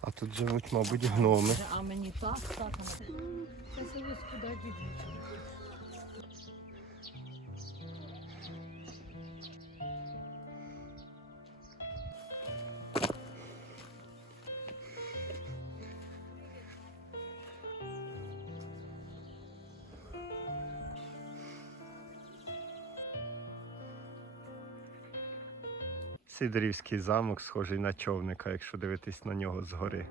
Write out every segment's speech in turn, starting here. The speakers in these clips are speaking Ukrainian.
А тут живуть, мабуть, гноми. А мені так, так. Це село куди дідуть. Сидорівський замок схожий на човника, якщо дивитись на нього згори.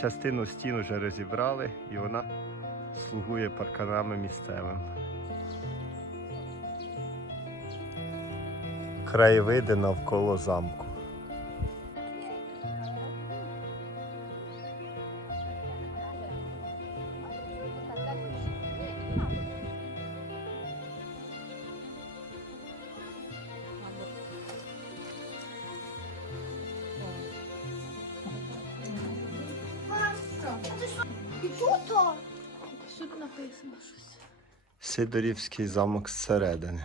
Частину стін вже розібрали і вона слугує парканами місцевим. Краєвиди навколо замку. І тут о, Що тут написано щось? Сидорівський замок зсередини.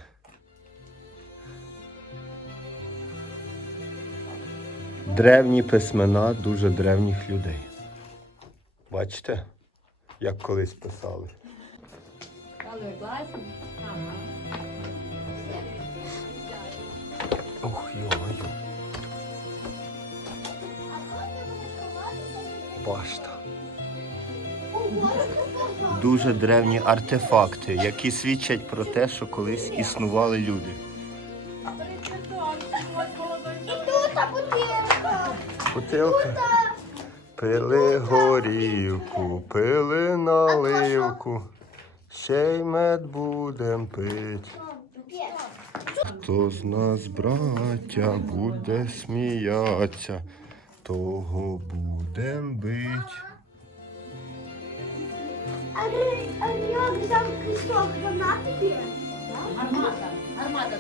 Древні письмена дуже древніх людей. Бачите, як колись писали. Але власне. Ох, йо-моє. Башта. Дуже древні артефакти, які свідчать про те, що колись існували люди. тут бутилка. Бутилка. Пили горівку, пили наливку, ще й мед будем пить. Хто з нас, браття, буде сміятися, того будем бить. Arı, arıyor, güzel kış soğukta ne yapayım? Armada, armada.